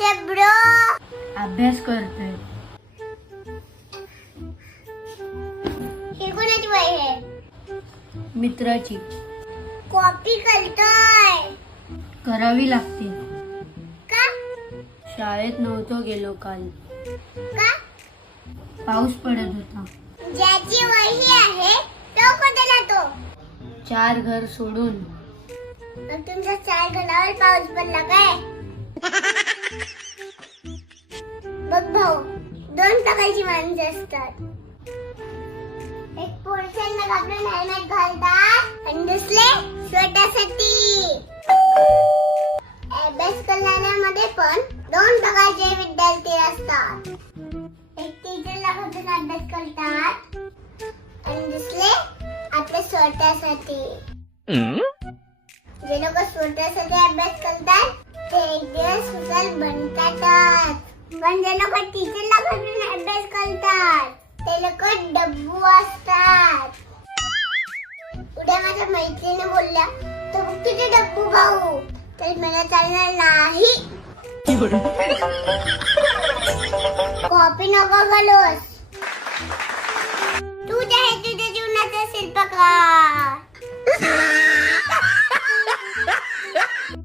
WhatsApp bro. अभ्यास करतोय. हे कोणाची वही आहे? मित्राची. कॉपी करतोय. करावी लागते. का? शाळेत नव्हतो गेलो काल. का? पाऊस पडत होता. ज्याची वही आहे तो कुठे जातो? 4 घर सोडून. मग तुमच्या 4 घरावर पाऊस पडला काय? बघ भाऊ, 2 प्रकारची माणसं असतात. एक पोलिसांना घाबरून हेल्मेट घालतात आणि दुसरे स्वतःसाठी. अभ्यास करणाऱ्यामध्ये पण 2 प्रकारचे विद्यार्थी असतात. एक टीचरला घाबरून अभ्यास करतात आणि दुसरे आपल्या स्वतःसाठी. जे लोक स्वतःसाठी अभ्यास करतात ते एक दिवस हुशार बनतातच. पण जे लोक टीचरला घाबरून अभ्यास करतात ते लोक डब्बू असतात. उद्या माझ्या मैत्रिणी बोलल्या तर बघ तुझे डब्बू भाऊ, तर मला चालणार नाही. कॉपी नको घालूस.